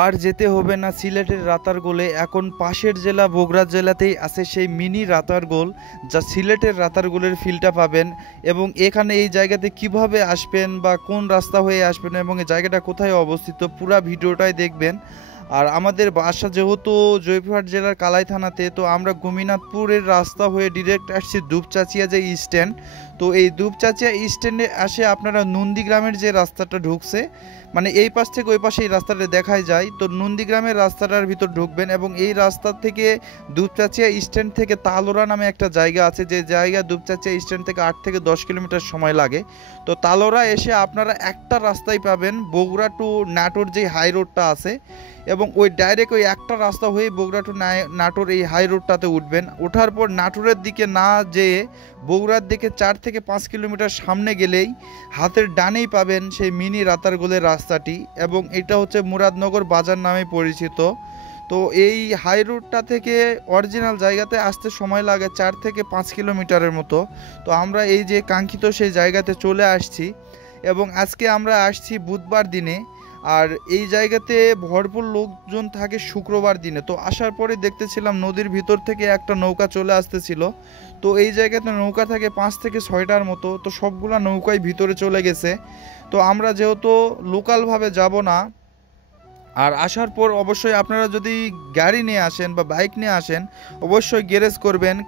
আর যেতে হবে না সিলেটের রাতারগোলে, এখন পাশের জেলা বগুড়া জেলাতেই আছে সেই মিনি রাতারগোল, যা সিলেটের রাতারগোলের ফিলটা পাবেন। এবং এখানে এই জায়গাতে কিভাবে আসবেন বা কোন রাস্তা হয়ে আসবেন এবং এই জায়গাটা কোথায় অবস্থিত পুরো ভিডিওটাই দেখবেন। আর আমাদের বাসা যেহেতু জয়পুরহাট জেলার কালাই থানাতে, তো আমরা গোমীনাথপুরের রাস্তা হয়ে ডিরেক্ট আসছি দুপচাচিয়া যে স্ট্যান্ড। তো এই দুপচাচিয়া স্ট্যান্ডে আসে আপনারা নন্দীগ্রামের যে রাস্তাটা ঢুকছে, মানে এই পাশ থেকে ওই পাশে এই রাস্তাটা দেখাই যায়, তো নন্দীগ্রামের রাস্তাটার ভিতর ঢুকবেন এবং এই রাস্তা থেকে দুপচাচিয়া স্ট্যান্ড থেকে তালোরা নামে একটা জায়গা আছে, যে জায়গা দুপচাচিয়া স্ট্যান্ড থেকে 8 থেকে 10 কিলোমিটার সময় লাগে। তো তালোরা এসে আপনারা একটা রাস্তাই পাবেন, বগুড়া টু নাটোর যে হাই রোডটা আছে, এবং ওই ডাইরেক্ট ওই একটা রাস্তা হয়ে বগুড়া টু নাটোর এই হাই রোডটাতে উঠবেন। ওঠার পর নাটোরের দিকে না যেয়ে বগুড়ার দিকে 4 থেকে 5 কিলোমিটার সামনে গেলেই হাতের ডানেই পাবেন সেই মিনি রাতারগোলের রাস্তাটি, এবং এটা হচ্ছে মুরাদনগর বাজার নামে পরিচিত। তো এই হাই রোডটা থেকে অরিজিনাল জায়গাতে আসতে সময় লাগে 4 থেকে 5 কিলোমিটারের মতো। তো আমরা এই যে কাঙ্ক্ষিত সেই জায়গাতে চলে আসছি, এবং আজকে আমরা আসছি বুধবার দিনে। আর এই জায়গাতে ভরপুর লোকজন থাকে শুক্রবার দিনে। তো আসার পরে দেখতেছিলাম নদীর ভিতর থেকে একটা নৌকা চলে আসতেছিল। তো এই জায়গাতে নৌকা থাকে 5 থেকে 6টার মতো, তো সবগুলা নৌকাই ভিতরে চলে গেছে। তো আমরা যেহেতু লোকালভাবে যাব না, আর আসার পর অবশ্যই আপনারা যদি গাড়ি নিয়ে আসেন বা বাইক নিয়ে আসেন অবশ্যই গ্যারেজ করবেন।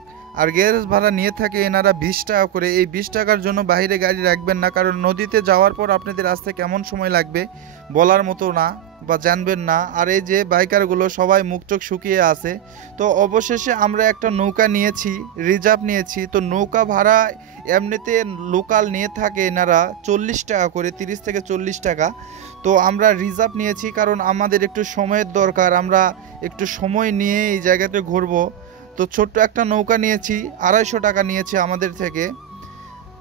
আর গ্যারেজ ভাড়া নিয়ে থাকে এনারা 20 টাকা করে। এই 20 টাকার জন্য বাইরে গাড়ি রাখবেন না, কারণ নদীতে যাওয়ার পর আপনাদের আসতে কেমন সময় লাগবে বলার মতো না, বা জানবেন না। আর এই যে বাইকারগুলো সবাই মুখ চোখ শুকিয়ে আছে। তো অবশেষে আমরা একটা নৌকা নিয়েছি, রিজার্ভ নিয়েছি। তো নৌকা ভাড়া এমনিতে লোকাল নিয়ে থাকে এনারা 40 টাকা করে, 30 থেকে 40 টাকা। তো আমরা রিজার্ভ নিয়েছি কারণ আমাদের একটু সময়ের দরকার, আমরা একটু সময় নিয়ে এই জায়গাতে ঘুরবো। তো ছোট্ট একটা নৌকা নিয়েছি, 250 টাকা নিয়েছে আমাদের থেকে।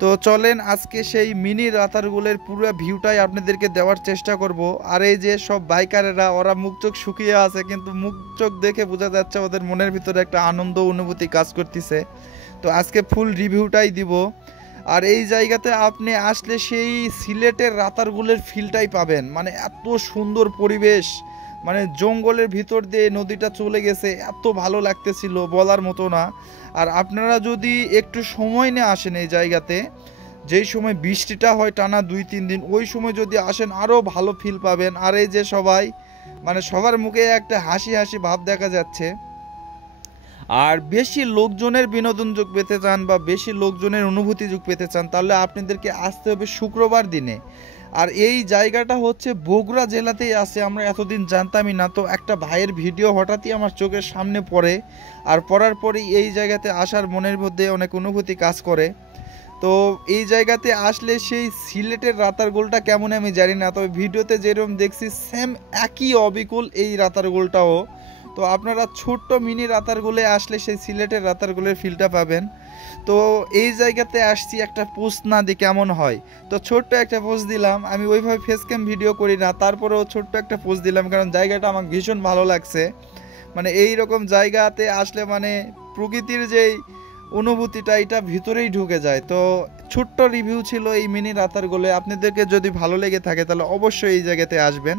তো চলেন আজকে সেই মিনি রাতারগুলের পুরো ভিউটাই আপনাদেরকে দেওয়ার চেষ্টা করব। আর এই যে সব বাইকারেরা, ওরা মুখ চোখ শুকিয়ে আছে, কিন্তু মুখ চোখ দেখে বোঝা যাচ্ছে ওদের মনের ভিতরে একটা আনন্দ অনুভূতি কাজ করতেছে। তো আজকে ফুল রিভিউটাই দিব। আর এই জায়গাতে আপনি আসলে সেই সিলেটের রাতারগুলের ফিলটাই পাবেন, মানে এত সুন্দর পরিবেশ, মানে জঙ্গলের ভিতর দিয়ে নদীটা চলে গেছে, এত ভালো লাগতেছিল বলার মতো না। আর আপনারা যদি একটু সময় নিয়ে আসেন এই জায়গাতে, যেই সময় বৃষ্টিটা হয় টানা 2-3 দিন, ওই সময় যদি আসেন আরও ভালো ফিল পাবেন। আর এই যে সবাই, মানে সবার মুখে একটা হাসি হাসি ভাব দেখা যাচ্ছে। আর বেশি লোকজনের বিনোদন যোগ পেতে চান বা বেশি লোকজনের অনুভূতি যোগ পেতে চান, তাহলে আপনাদেরকে আসতে হবে শুক্রবার দিনে। আর এই জায়গাটা হচ্ছে বগুড়া জেলাতেই আছে, আমরা এতদিন জানতামই না। তো একটা ভাইয়ের ভিডিও হঠাৎই আমার চোখের সামনে পড়ে, আর পড়ার পরেই এই জায়গাতে আসার মনের মধ্যে অনেক অনুভূতি কাজ করে। তো এই জায়গাতে আসলে সেই সিলেটের রাতারগোলটা কেমন আমি জানি না, তবে ভিডিওতে যেরকম দেখছি সেম একই অবিকল এই রাতারগোলটাও। তো আপনারা ছোট্ট মিনি রাতারগুলে আসলে সেই সিলেটের রাতারগুলের ফিলটা পাবেন। তো এই জায়গাতে আসছি একটা পোস্ট না দিই কেমন হয়, তো ছোট্ট একটা পোস্ট দিলাম। আমি ওইভাবে ফেস ক্যাম ভিডিও করি না, তারপরেও ছোট্ট একটা পোস্ট দিলাম, কারণ জায়গাটা আমার ভীষণ ভালো লাগছে। মানে এই রকম জায়গাতে আসলে মানে প্রকৃতির যেই অনুভূতিটা এটা ভিতরেই ঢুকে যায়। তো ছোট্ট রিভিউ ছিল এই মিনি রাতারগুলে। আপনাদেরকে যদি ভালো লেগে থাকে তাহলে অবশ্যই এই জায়গাতে আসবেন।